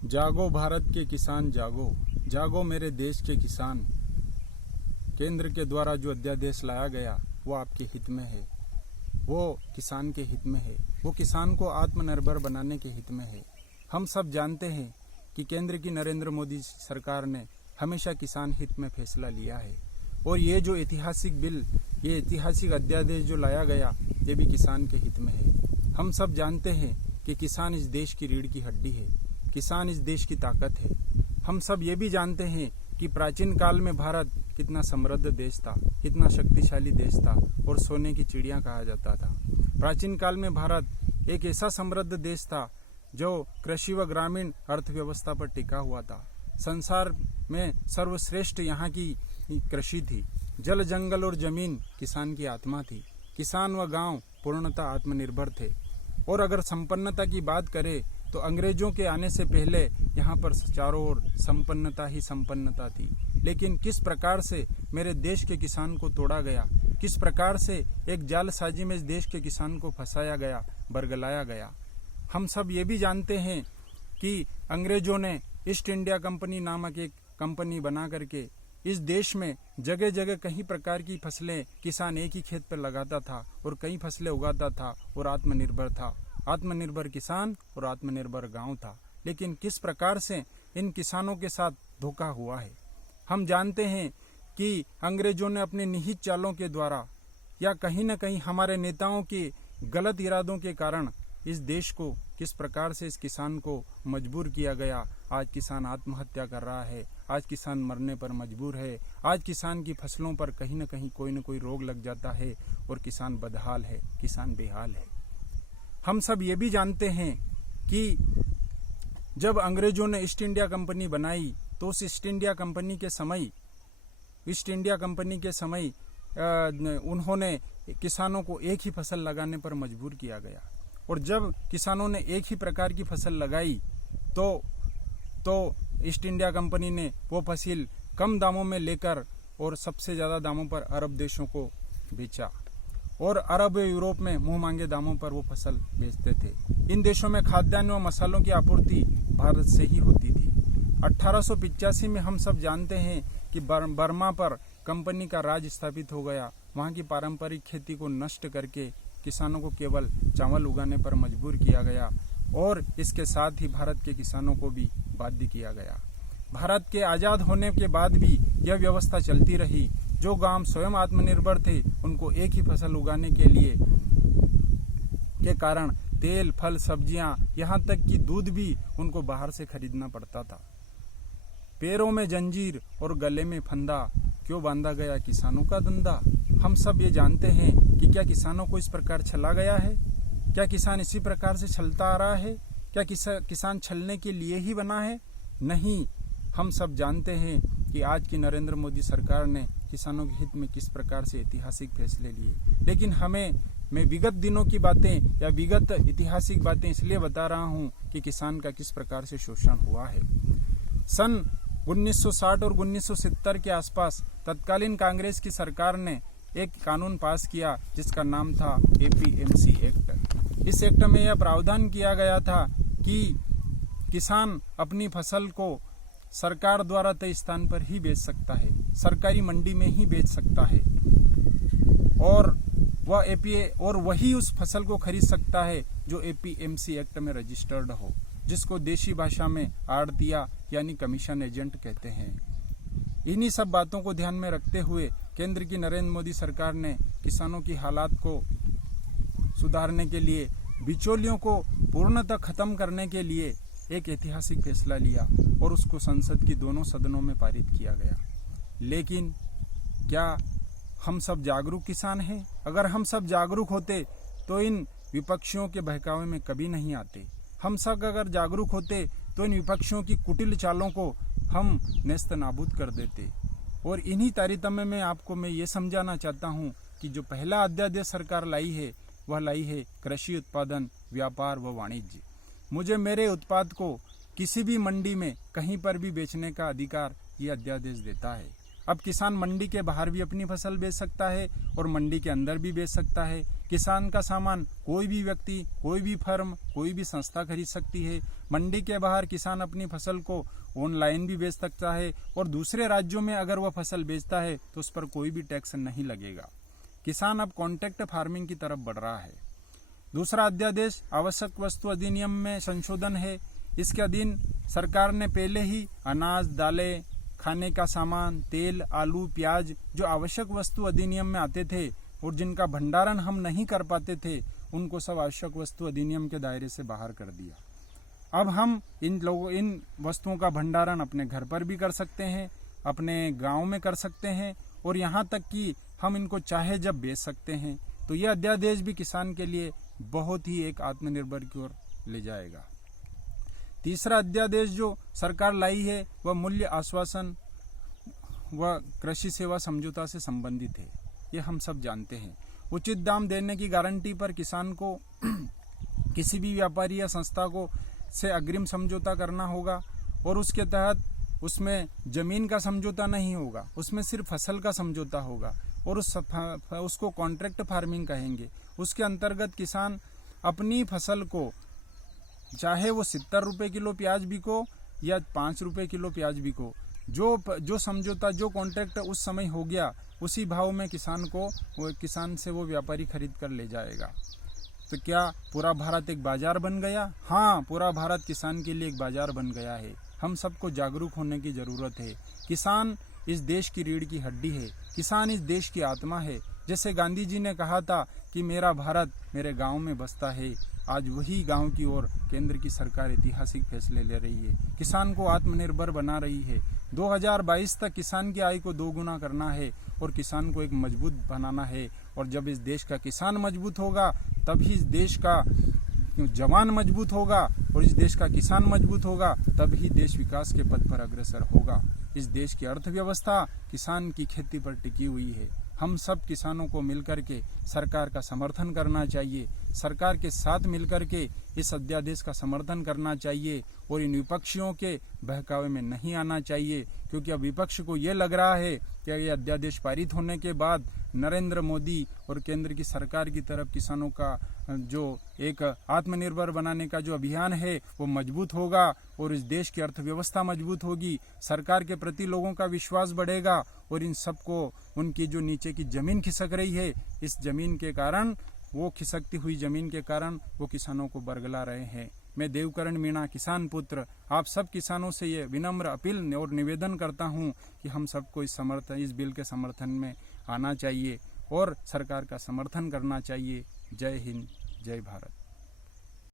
जागो भारत के किसान जागो, जागो मेरे देश के किसान। केंद्र के द्वारा जो अध्यादेश लाया गया वो आपके हित में है, वो किसान के हित में है, वो किसान को आत्मनिर्भर बनाने के हित में है। हम सब जानते हैं कि केंद्र की नरेंद्र मोदी सरकार ने हमेशा किसान हित में फैसला लिया है और ये जो ऐतिहासिक बिल, ये ऐतिहासिक अध्यादेश जो लाया गया ये भी किसान के हित में है। हम सब जानते हैं कि किसान इस देश की रीढ़ की हड्डी है, किसान इस देश की ताकत है। हम सब ये भी जानते हैं कि प्राचीन काल में भारत कितना समृद्ध देश था, कितना शक्तिशाली देश था और सोने की चिड़िया कहा जाता था। प्राचीन काल में भारत एक ऐसा समृद्ध देश था जो कृषि व ग्रामीण अर्थव्यवस्था पर टिका हुआ था। संसार में सर्वश्रेष्ठ यहाँ की कृषि थी। जल, जंगल और जमीन किसान की आत्मा थी। किसान व गांव पूर्णतः आत्मनिर्भर थे। और अगर संपन्नता की बात करें तो अंग्रेजों के आने से पहले यहाँ पर चारों ओर संपन्नता ही संपन्नता थी। लेकिन किस प्रकार से मेरे देश के किसान को तोड़ा गया, किस प्रकार से एक जालसाजी में इस देश के किसान को फंसाया गया, बरगलाया गया। हम सब ये भी जानते हैं कि अंग्रेजों ने ईस्ट इंडिया कंपनी नामक एक कंपनी बना करके इस देश में जगह जगह कई प्रकार की फसलें किसान एक ही खेत पर लगाता था और कई फसलें उगाता था और आत्मनिर्भर था। आत्मनिर्भर किसान और आत्मनिर्भर गांव था। लेकिन किस प्रकार से इन किसानों के साथ धोखा हुआ है। हम जानते हैं कि अंग्रेजों ने अपने निहित चालों के द्वारा या कहीं न कहीं हमारे नेताओं के गलत इरादों के कारण इस देश को किस प्रकार से इस किसान को मजबूर किया गया। आज किसान आत्महत्या कर रहा है, आज किसान मरने पर मजबूर है, आज किसान की फसलों पर कहीं न कहीं कोई न कोई रोग लग जाता है और किसान बदहाल है, किसान बेहाल है। हम सब ये भी जानते हैं कि जब अंग्रेजों ने ईस्ट इंडिया कंपनी बनाई तो उस ईस्ट इंडिया कंपनी के समय उन्होंने किसानों को एक ही फसल लगाने पर मजबूर किया गया। और जब किसानों ने एक ही प्रकार की फसल लगाई तो ईस्ट इंडिया कंपनी ने वो फसल कम दामों में लेकर और सबसे ज़्यादा दामों पर अरब देशों को बेचा और अरब यूरोप में मुंह मांगे दामों पर वो फसल बेचते थे। इन देशों में खाद्यान्न व मसालों की आपूर्ति भारत से ही होती थी। 1885 में हम सब जानते हैं कि बर्मा पर कंपनी का राज स्थापित हो गया। वहाँ की पारंपरिक खेती को नष्ट करके किसानों को केवल चावल उगाने पर मजबूर किया गया और इसके साथ ही भारत के किसानों को भी बाध्य किया गया। भारत के आज़ाद होने के बाद भी यह व्यवस्था चलती रही। जो गांव स्वयं आत्मनिर्भर थे उनको एक ही फसल उगाने के कारण तेल, फल, सब्जियां, यहाँ तक कि दूध भी उनको बाहर से खरीदना पड़ता था। पैरों में जंजीर और गले में फंदा, क्यों बांधा गया किसानों का धंधा। हम सब ये जानते हैं कि क्या किसानों को इस प्रकार छला गया है? क्या किसान इसी प्रकार से छलता आ रहा है? क्या किसान छलने के लिए ही बना है? नहीं। हम सब जानते हैं कि आज की नरेंद्र मोदी सरकार ने किसानों के हित में किस प्रकार से ऐतिहासिक फैसले लिए। लेकिन मैं विगत दिनों की बातें या विगत ऐतिहासिक बातें इसलिए बता रहा हूं कि किसान का किस प्रकार से शोषण हुआ है। सन 1960 और 1970 के आसपास तत्कालीन कांग्रेस की सरकार ने एक कानून पास किया जिसका नाम था APMC एक्ट। इस एक्ट में यह प्रावधान किया गया था कि किसान अपनी फसल को सरकार द्वारा तय स्थान पर ही बेच सकता है, सरकारी मंडी में ही बेच सकता है और वही उस फसल को खरीद सकता है जो APMC एक्ट में रजिस्टर्ड हो, जिसको देशी भाषा में आड़तिया यानी कमीशन एजेंट कहते हैं। इन्हीं सब बातों को ध्यान में रखते हुए केंद्र की नरेंद्र मोदी सरकार ने किसानों की हालात को सुधारने के लिए, बिचौलियों को पूर्णतः खत्म करने के लिए एक ऐतिहासिक फैसला लिया और उसको संसद की दोनों सदनों में पारित किया गया। लेकिन क्या हम सब जागरूक किसान हैं? अगर हम सब जागरूक होते तो इन विपक्षियों के बहकावे में कभी नहीं आते। हम सब अगर जागरूक होते तो इन विपक्षियों की कुटिल चालों को हम नेस्त नाबूद कर देते। और इन्हीं तारतम्य में आपको मैं ये समझाना चाहता हूँ कि जो पहला अध्यादेश सरकार लाई है वह लाई है कृषि उत्पादन, व्यापार व वाणिज्य। मुझे मेरे उत्पाद को किसी भी मंडी में कहीं पर भी बेचने का अधिकार ये अध्यादेश देता है। अब किसान मंडी के बाहर भी अपनी फसल बेच सकता है और मंडी के अंदर भी बेच सकता है। किसान का सामान कोई भी व्यक्ति, कोई भी फर्म, कोई भी संस्था खरीद सकती है। मंडी के बाहर किसान अपनी फसल को ऑनलाइन भी बेच सकता है और दूसरे राज्यों में अगर वह फसल बेचता है तो उस पर कोई भी टैक्स नहीं लगेगा। किसान अब कॉन्ट्रैक्ट फार्मिंग की तरफ बढ़ रहा है। दूसरा अध्यादेश आवश्यक वस्तु अधिनियम में संशोधन है। इसके अधीन सरकार ने पहले ही अनाज, दालें, खाने का सामान, तेल, आलू, प्याज जो आवश्यक वस्तु अधिनियम में आते थे और जिनका भंडारण हम नहीं कर पाते थे, उनको सब आवश्यक वस्तु अधिनियम के दायरे से बाहर कर दिया। अब हम इन वस्तुओं का भंडारण अपने घर पर भी कर सकते हैं, अपने गांव में कर सकते हैं और यहाँ तक कि हम इनको चाहे जब बेच सकते हैं। तो यह अध्यादेश भी किसान के लिए बहुत ही एक आत्मनिर्भर की ओर ले जाएगा। तीसरा अध्यादेश जो सरकार लाई है वह मूल्य आश्वासन व कृषि सेवा समझौता से संबंधित है। ये हम सब जानते हैं। उचित दाम देने की गारंटी पर किसान को किसी भी व्यापारी या संस्था को से अग्रिम समझौता करना होगा और उसके तहत उसमें जमीन का समझौता नहीं होगा, उसमें सिर्फ फसल का समझौता होगा और उसको कॉन्ट्रैक्ट फार्मिंग कहेंगे। उसके अंतर्गत किसान अपनी फसल को चाहे वो 70 रुपये किलो प्याज बिको या 5 रुपये किलो प्याज बिको, जो समझौता, जो कॉन्ट्रैक्ट उस समय हो गया, उसी भाव में किसान से वो व्यापारी खरीद कर ले जाएगा। तो क्या पूरा भारत एक बाजार बन गया? हाँ, पूरा भारत किसान के लिए एक बाजार बन गया है। हम सबको जागरूक होने की जरूरत है। किसान इस देश की रीढ़ की हड्डी है। किसान इस देश की आत्मा है। जैसे गांधी जी ने कहा था कि मेरा भारत मेरे गांव में बसता है, आज वही गांव की ओर केंद्र की सरकार ऐतिहासिक फैसले ले रही है, किसान को आत्मनिर्भर बना रही है। 2022 तक किसान की आय को 2 गुना करना है और किसान को एक मजबूत बनाना है। और जब इस देश का किसान मजबूत होगा तभी इस देश का जवान मजबूत होगा और इस देश का किसान मजबूत होगा, तभी देश विकास के पथ पर अग्रसर होगा। इस देश की अर्थव्यवस्था किसान की खेती पर टिकी हुई है। हम सब किसानों को मिलकर के सरकार का समर्थन करना चाहिए, सरकार के साथ मिलकर के इस अध्यादेश का समर्थन करना चाहिए और इन विपक्षियों के बहकावे में नहीं आना चाहिए। क्योंकि अब विपक्ष को ये लग रहा है कि ये अध्यादेश पारित होने के बाद नरेंद्र मोदी और केंद्र की सरकार की तरफ किसानों का जो एक आत्मनिर्भर बनाने का जो अभियान है वो मजबूत होगा और इस देश की अर्थव्यवस्था मजबूत होगी, सरकार के प्रति लोगों का विश्वास बढ़ेगा और इन सबको उनकी जो नीचे की जमीन खिसक रही है, इस जमीन के कारण, वो खिसकती हुई जमीन के कारण वो किसानों को बरगला रहे हैं। मैं देवकरण मीणा, किसान पुत्र, आप सब किसानों से ये विनम्र अपील और निवेदन करता हूँ कि हम सबको इस बिल के समर्थन में आना चाहिए और सरकार का समर्थन करना चाहिए। जय हिंद, जय भारत।